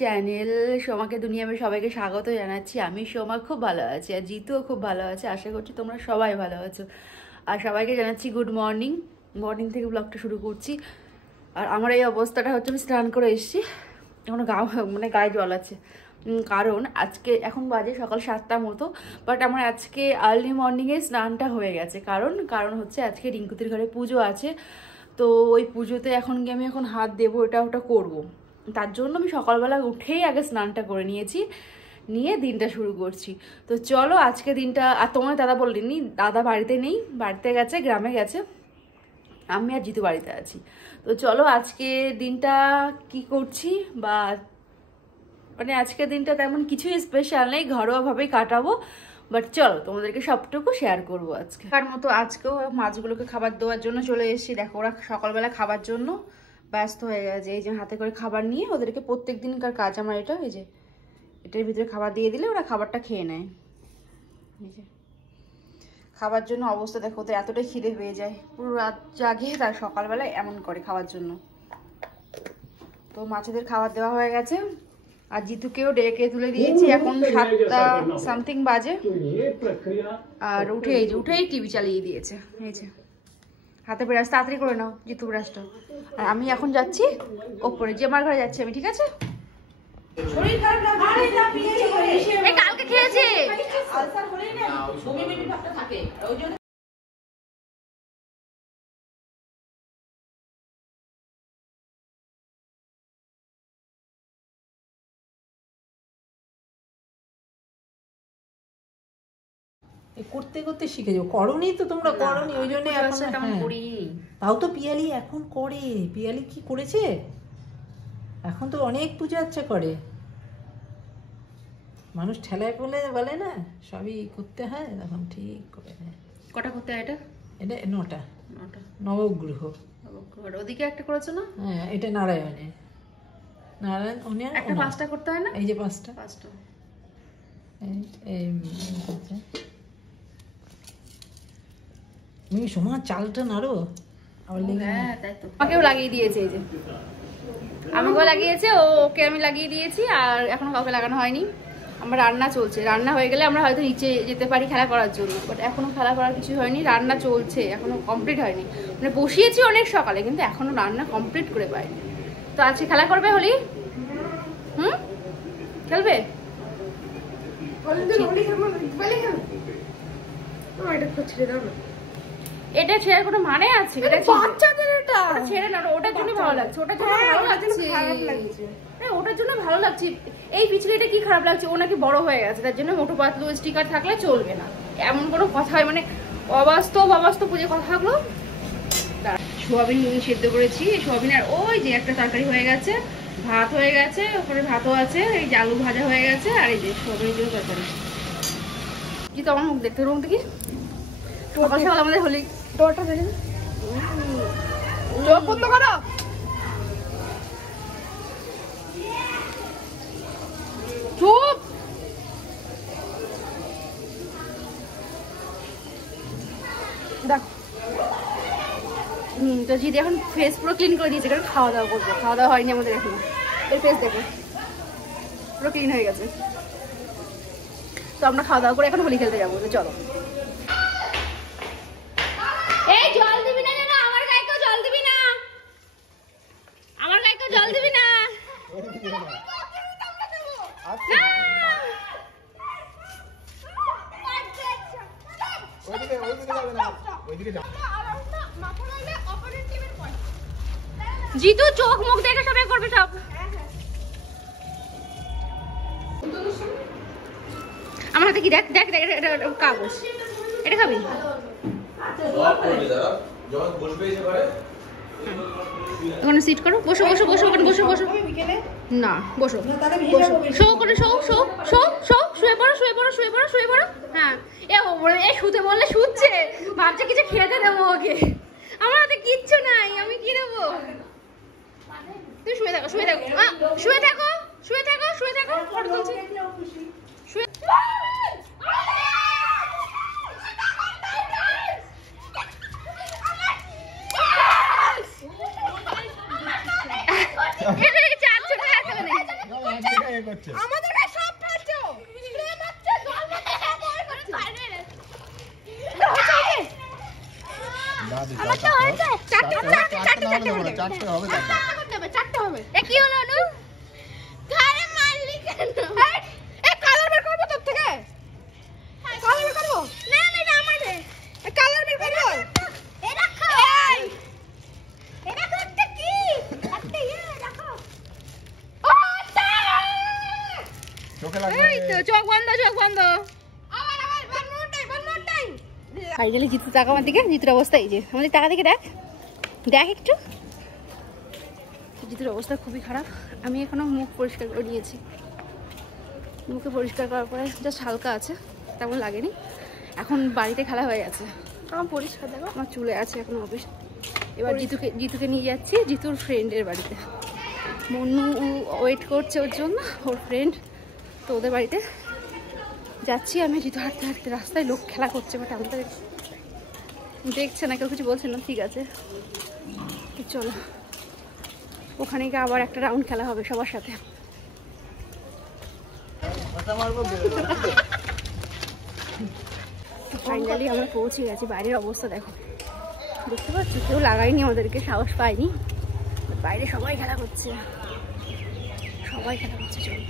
Channel সোমাকে দুনিয়ামে সবাইকে স্বাগত জানাচ্ছি। আমি সোমা খুব ভালো আছি আর জিতুও খুব ভালো আছে। আশা করছি তোমরা সবাই ভালো আছো। আর সবাইকে জানাচ্ছি গুড মর্নিং। মর্নিং থেকে ব্লগটা শুরু করছি। আর আমার এই অবস্থাটা হচ্ছে, আমি স্নান করে এসেছি, এখনো গায়ে জল আছে। কারণ আজকে এখন বাজে সকাল 7টার মতো, বাট আমার আজকে আর্লি মর্নিংয়ে স্নানটা হয়ে গেছে। কারণ হচ্ছে আজকে রিঙ্কুতির ঘরে পুজো আছে। তো ওই পুজোতে এখন গিয়ে আমি এখন হাত দেবো, এটা ওটা করবো। তার জন্য আমি সকালবেলা উঠেই আগে স্নানটা করে নিয়ে দিনটা শুরু করছি। তো চলো আজকে দিনটা, আর তোমার দাদা বললেনি, দাদা বাড়িতে নেই, বাড়িতে গেছে, গ্রামে গেছে, আমি আর জিতু বাড়িতে আছি। তো চলো আজকে দিনটা কি করছি, বা মানে আজকের দিনটা তেমন কিছুই স্পেশাল নেই, ঘরোয়াভাবেই কাটাবো। বাট চলো তোমাদেরকে সবটুকু শেয়ার করবো আজকে। তার মতো আজকেও মাছগুলোকে খাবার দেওয়ার জন্য চলে এসেছি। দেখো ওরা সকালবেলা খাবার জন্য ব্যস্ত হয়ে গেছে। এই যে হাতে করে খাবার নিয়ে ওদেরকে, প্রত্যেক দিনকার কাজ আমার এটা। এই যে এটার ভিতরে খাবার দিয়ে দিলে ওরা খাবারটা খেয়ে নেয়। এই যে খাবার জন্য অবস্থা দেখো, ওদের এতটাই খিদে পেয়ে যায়, পুরো রাত জাগে, তার সকালবেলা এমন করে খাওয়ার জন্য। তো মাছেদের খাবার দেওয়া হয়ে গেছে, আর জিতুকেও ডেকে তুলে দিয়েছি। এখন 7টা সামথিং বাজে, আর উঠেই টিভি চালিয়ে দিয়েছে। এই যে হাতে ব্রাশ, তাড়াতাড়ি করে নাও জিতু ব্রাশটা। আর আমি এখন যাচ্ছি ওপরে, যে আমার ঘরে যাচ্ছি আমি, ঠিক আছে? কালকে খেয়েছি। করতে করতে শিখে যাও, করনি তো তোমরা, করনি ওই জন্য তাও তো পিয়ালি এখন করে। পিয়ালি কি করেছে? এখন তো অনেক পূজা আচ্ছা করে মানুষ, ঠেলায় বলে না, সবই করতে হয়, তখন ঠিক করে দেয়। কটা করতে হয় এটা? এটা 9টা নবগ্রহ। ওদিকে একটা করেছো না? হ্যাঁ, এটা নারায়ণ, একটা 5টা করতে হয় না? এই যে 5টা। তুমি সোমা চালটা নাড়ো। আমাকেও লাগিয়ে দিয়েছে, এই যে আমাকেও লাগিয়েছে, ওকে আমি লাগিয়ে দিয়েছি, আর এখনো কাউকে লাগানো হয়নি। আমার রান্না চলছে, রান্না হয়ে গেলে আমরা হয়তো নিচে যেতে পারি খেলা করার জন্য, বাট এখনো খেলা করার কিছু হয়নি, রান্না চলছে, এখনো কমপ্লিট হয়নি। মানে বসিয়েছি অনেক সকালে, কিন্তু এখনো রান্না কমপ্লিট করে পাইনি। তো আজকে খেলা করবে হোলি? খেলবে? এটা ছেড়ে কোনো মানে আছে? বাচ্চাদের এটা ছেড়ে না, ওটার জন্য ভালো লাগছে, ওটার জন্য ভালো লাগছে, ওটার জন্য ভালো লাগছে। এই পিছলিটা কি খারাপ লাগছে? ও নাকি বড় হয়ে গেছে, তার জন্য মোটু পাতলু স্টিকার থাকলে চলবে না, এমন কোনো কথা হয়? মানে অবাস্তব পুজো কথা থাকলো। সোয়াবিন সেদ্ধ করেছি, সোয়াবিন, আর ওই যে একটা তরকারি হয়ে গেছে, ভাত হয়ে গেছে, ওপরে ভাতও আছে, এই যে আলু ভাজা হয়ে গেছে, আর এই যে সোয়াবিনের তরকারি। কি তো আমার মুখ দেখতে রুম থেকে সকাল সকাল আমাদের হোলি টোটা দেখে চোখ বন্ধ করো। চুপ। দেখো তো জিদি এখন ফেস পুরো ক্লিন করে দিয়েছে, কারণ খাওয়া দাওয়া করবো, খাওয়া দাওয়া হয়নি আমাদের এখন। এই ফেস দেখো পুরো ক্লিন হয়ে গেছে। তো আমরা খাওয়া দাওয়া করে এখন হোলি খেলতে যাবো। তো চলো। এই জল দিবি না যেন, আমার গায়ে কেউ জল দিবি না, আমার গায়ে কেউ জল দিবি না। জিতু চোখ মুখ দেখে সবাই করবে সব। আমার হাতে কি? দেখ দেখ দেখ, এটা কাগজ, এটা খাবি? ওখানে সিট করো, বসো বসো বসো, ওখানে বসো বসো। না বসো, শো করে শো শো শো শো, শুয়ে পড়ো শুয়ে পড়ো শুয়ে পড়ো শুয়ে পড়ো। হ্যাঁ, এ শুতে বললে শুচ্ছে, ভাবছে কিছু খেতে দেবো ওকে। আমার হাতে কিচ্ছু নাই, আমি কি দেবো? তুমি শুয়ে থাকো শুয়ে থাকো শুয়ে থাকো শুয়ে থাকো শুয়ে থাকো, ফটো তুলছি। শুয়ে আমারটা হয়েছে চারটে হবে চারটে হবে এ কি হলো নু ঘরে মারলি কেন এ কালার বের করব তোর থেকে কালার বের করব না না এটা আমাদের এ কালার বের করব এ রাখো এটা করতে কি একটা ইয়ে রাখো চোখ লাগবে এই তো চোখ বন্ধ আবার one more time finally Jitu টাকা আমার দিকে, জিতুর অবস্থা এই যে, আমাদের টাকা দিকে দেখ একটু। জিতুর অবস্থা খুবই খারাপ। আমি এখনো মুখ পরিষ্কার করে নিয়েছি, মুখে পরিষ্কার করার পরে জাস্ট হালকা আছে, তেমন লাগেনি। এখন বাড়িতে খেলা হয়ে গেছে, আমার পরিষ্কার দেখো, আমার চুলে আছে এখন অফিস। এবার জিতুকে নিয়ে যাচ্ছি জিতুর ফ্রেন্ডের বাড়িতে। মন্নু ওয়েট করছে ওর জন্য, ওর ফ্রেন্ড, তো ওদের বাড়িতে যাচ্ছি আমি। জিতু হাঁটতে হাঁটতে রাস্তায় লোক খেলা করছে, বাট আমাদের দেখছে না, কেউ কিছু বলছে না, ঠিক আছে চলো। ওখানে গিয়ে আবার একটা রাউন্ড খেলা হবে সবার সাথে। ফাইনালি আমরা পৌঁছে গেছি। বাইরের অবস্থা দেখো, দেখতে পাচ্ছি কেউ লাগায়নি আমাদেরকে, সাহস পাইনি। বাইরে সবাই খেলা করছে, চল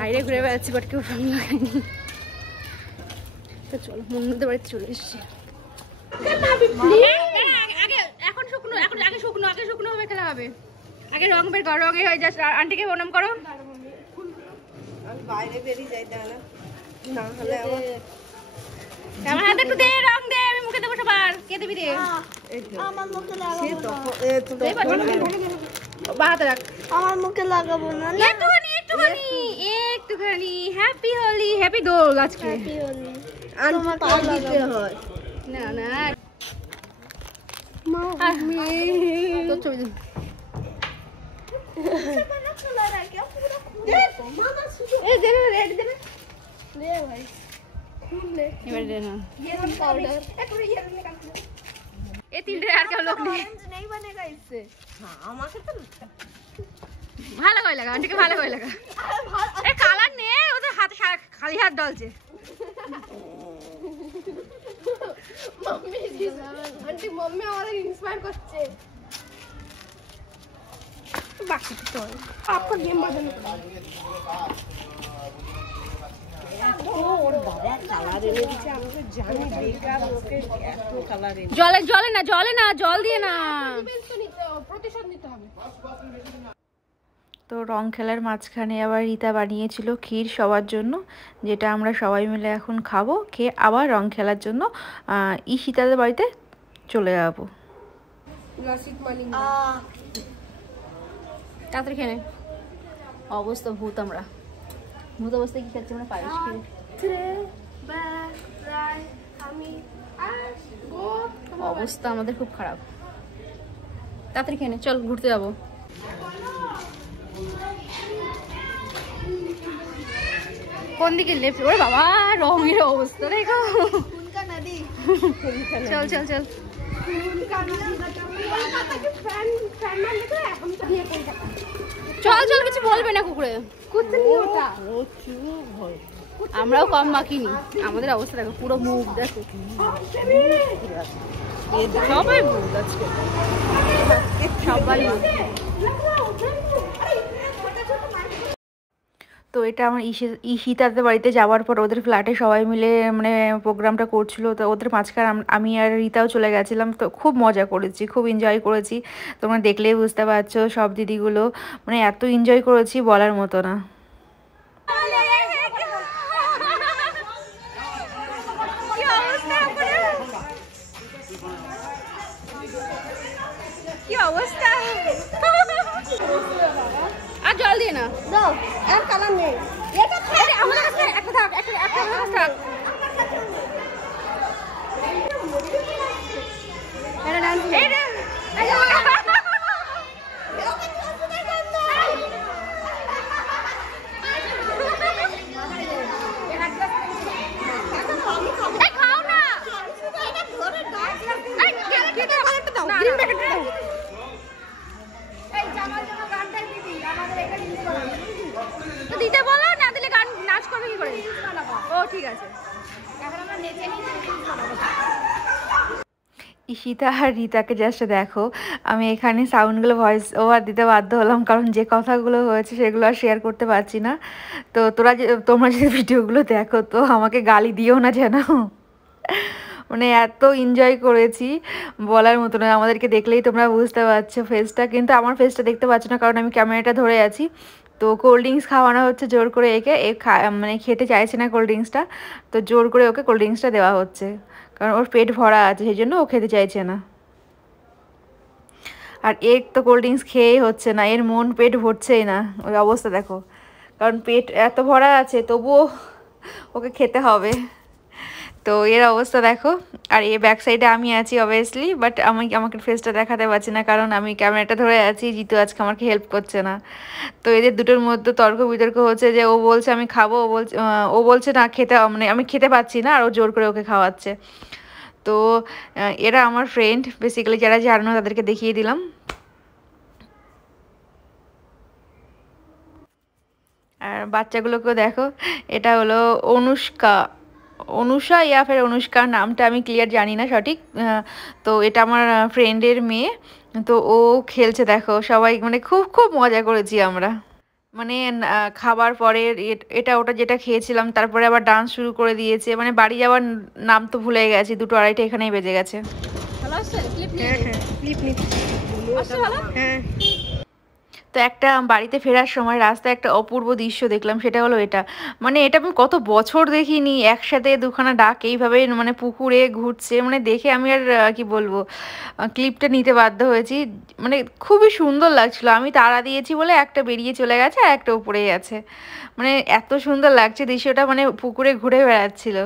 বাইরে ঘুরে বেড়াচ্ছি, বাট কেউ রং লাগায়নি। তো চলো, মন্নুদের বাড়িতে চলে এসেছি। আগে শুকনো হবে খেলা হবে। আগে রং বের করো, রঙে হয়ে যাচ্ছে। আন্টিকে প্রণাম করো। বাইরে বেরিয়ে যাই তাহলে না হলে আমার হাতে একটু দে, রং দে, আমি মুখে দেবো সবার। কে দিবি রে? আমার মুখে লাগাবো বাহাতে রাখ। আমার মুখে লাগাবো না একটুখানি। হ্যাপি হোলি, হ্যাপি দোল আজকে। না না তোর ছবি দিন। ভালো করে লাগা, আন্টিকে ভালো করে লাগা। কালার নে, ওদের হাতে খালি হাত ডলছে। মাম্মি আমাদের ইন্সপায়ার করছে। বাকি তো आपका गेम बदल জলে না জল দিয়ে না। তো রং খেলার মাঝখানে আবার রীতা বানিয়েছিল ক্ষীর সবার জন্য, যেটা আমরা সবাই মিলে এখন খাবো। খেয়ে আবার রং খেলার জন্য ঈশিতাদের বাড়িতে চলে যাবো। তাড়াতাড়ি খেয়ে অবস্থা ভূত। আমরা ভূত অবস্থায় কি খাচ্ছি আমরা? পায়েস খেয়ে অবস্থা আমাদের খুব খারাপ। তাড়াতাড়ি খেয়ে চল, ঘুরতে যাবো। কোন দিকে? লেফট। ওরে বাবা, রঙের অবস্থা দেখো। চল চল চল। চল চল, কিছু বলবে না কুকুরে। আমরাও কম মাখিনি, আমাদের অবস্থা দেখো, পুরো মুখ দেখো, সবাই মুখ আজকে, সবাই। তো এটা আমার ঈশিতাদের বাড়িতে যাওয়ার পর ওদের ফ্ল্যাটে সবাই মিলে মানে প্রোগ্রামটা করছিল। তো ওদের মাঝখানে আমি আর রীতাও চলে গেছিলাম। তো খুব মজা করেছি, খুব এনজয় করেছি। তোমরা দেখলেই বুঝতে পারছো, সব দিদিগুলো মানে এত এনজয় করেছি বলার মতো না। কি অবস্থা! আর জল দিয়ে না দাও, আর কালার নেই। এটা খাই আমাদের কাছে একটা থাক, একটা থাক। এটা ডান্স এই রে। খাও না, গ্রিন প্যাকেট দাও। দিতে বলো, না দিলে গান নাচ করবে কি করে? ও ঠিক আছে, ঈশিতা আর রিতাকে জাস্ট দেখো, আমি এখানে সাউন্ডগুলো ভয়েস ওভার দিতে বাধ্য হলাম, কারণ যে কথাগুলো হয়েছে সেগুলো আর শেয়ার করতে পারছি না। তো তোমরা যদি ভিডিওগুলো দেখো তো আমাকে গালি দিও না যেন। মানে এত এনজয় করেছি বলার মতো না, আমাদেরকে দেখলেই তোমরা বুঝতে পারছো ফেসটা, কিন্তু আমার ফেসটা দেখতে পাচ্ছ না কারণ আমি ক্যামেরাটা ধরে আছি। তো কোল্ড ড্রিঙ্কস খাওয়ানো হচ্ছে জোর করে একে, মানে খেতে চাইছে না কোল্ড ড্রিঙ্কসটা, তো জোর করে ওকে কোল্ড ড্রিঙ্কসটা দেওয়া হচ্ছে, কারণ ওর পেট ভরা আছে সেই জন্য ও খেতে চাইছে না। আর এর তো কোল্ড ড্রিঙ্কস খেয়েই হচ্ছে না, এর মন পেট ভরছেই না, ওই অবস্থা দেখো, কারণ পেট এত ভরা আছে তবুও ওকে খেতে হবে। তো এর অবস্থা দেখো। আর এই ব্যাক সাইডে আমি আছি অবভিয়াসলি, বাট আমাকে ফেসটা দেখাতে পারছি না কারণ আমি ক্যামেরাটা ধরে আছি, জিতু আজকে আমাকে হেল্প করছে না। তো এদের দুটোর মধ্যে তর্ক বিতর্ক হচ্ছে যে ও বলছে আমি খাবো, ও বলছে না খেতে, মানে আমি খেতে পাচ্ছি না, আর ও জোর করে ওকে খাওয়াচ্ছে। তো এরা আমার ফ্রেন্ড, বেসিক্যালি যারা জানো না তাদেরকে দেখিয়ে দিলাম। আর বাচ্চাগুলোকেও দেখো, এটা হলো অনুষা ইয়া ফের অনুষ্কা, নামটা আমি ক্লিয়ার জানি না সঠিক। তো এটা আমার ফ্রেন্ডের মেয়ে, তো ও খেলছে দেখো, সবাই মানে খুব খুব মজা করেছি আমরা। মানে খাবার পরে এটা ওটা যেটা খেয়েছিলাম তারপরে আবার ডান্স শুরু করে দিয়েছে, মানে বাড়ি যাওয়ার নাম তো ভুলে গেছি, 2টো 2:30 এখানেই বেজে গেছে। তো একটা বাড়িতে ফেরার সময় রাস্তায় একটা অপূর্ব দৃশ্য দেখলাম, সেটা হলো এটা, মানে এটা আমি কত বছর দেখিনি, একসাথে দুখানা ডাক এইভাবে মানে পুকুরে ঘুরছে, মানে দেখে আমি আর কি বলবো, ক্লিপটা নিতে বাধ্য হয়েছি। মানে খুবই সুন্দর লাগছিল, আমি তাড়া দিয়েছি বলে একটা বেরিয়ে চলে গেছে আর একটা উপরেই আছে, মানে এত সুন্দর লাগছে দৃশ্যটা, মানে পুকুরে ঘুরে বেড়াচ্ছিল।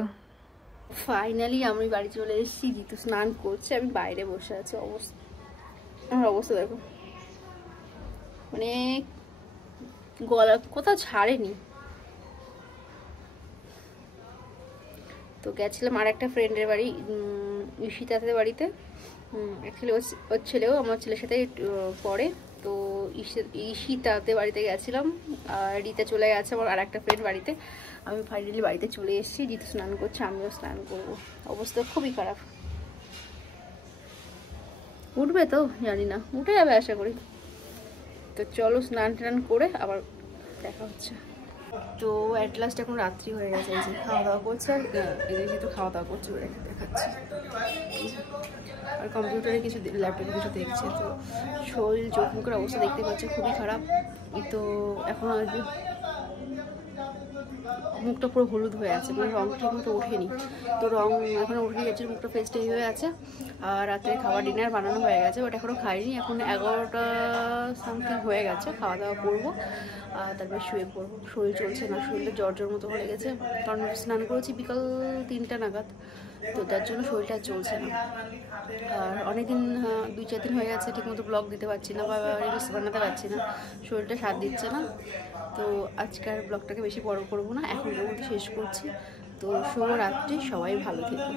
ফাইনালি আমি বাড়ি চলে এসেছি, জিতু স্নান করছে, আমি বাইরে বসে আছি। আমার অবস্থা দেখো, মানে গলা কোথাও ছাড়েনি। তো গেছিলাম আর একটা ফ্রেন্ডের বাড়ি, ঈশিতাদের বাড়িতে। অ্যাকচুয়ালি ওর ছেলেও আমার ছেলের সাথে পড়ে, তো ঈশিতাদের বাড়িতে গেছিলাম। আর রিতা চলে গেছে আমার আর একটা ফ্রেন্ড বাড়িতে। আমি ফাইনালি বাড়িতে চলে এসেছি, জিতু স্নান করছে, আমিও স্নান করবো। অবস্থা খুবই খারাপ। উঠবে তো জানি না, উঠে যাবে আশা করি। তো চলো স্নান টান করে আবার দেখা হচ্ছে। তো অ্যাট লাস্ট এখন রাত্রি হয়ে গেছে, এই যে খাওয়া দাওয়া করছে, আর এদের তো খাওয়া দাওয়া করছে দেখাচ্ছি। আর কম্পিউটারে কিছু, ল্যাপটপে কিছু দেখছে। তো শরীর চোখ মুখের অবস্থা দেখতে পাচ্ছে খুবই খারাপ। তো এখন আর কি মুখটা পুরো হলুদ হয়ে আছে, মানে রং ঠিক মতো ওঠেনি। তো রং এখন উঠে গেছে, মুখটা ফেসটা হয়ে আছে। আর রাত্রে খাওয়া ডিনার বানানো হয়ে গেছে, বাট এখনও খাইনি। এখন 11টা সামথিং হয়ে গেছে, খাওয়া দাওয়া করবো আর তারপরে শুয়ে পড়বো। শরীর চলছে না, শরীরটা জ্বর মতো হয়ে গেছে, কারণ স্নান করেছি বিকাল 3টা নাগাদ, তো তার জন্য শরীরটা চলছে না। আর অনেকদিন 2-4 দিন হয়ে গেছে ঠিকমতো ব্লগ দিতে পারছি না বা রিলস বানাতে পারছি না, শরীরটা সাথ দিচ্ছে না। তো আজকের ব্লগটাকে বেশি বড় করবো না, এখন পর্যন্ত শেষ করছি। তো শুভরাত্রি, সবাই ভালো থেকো।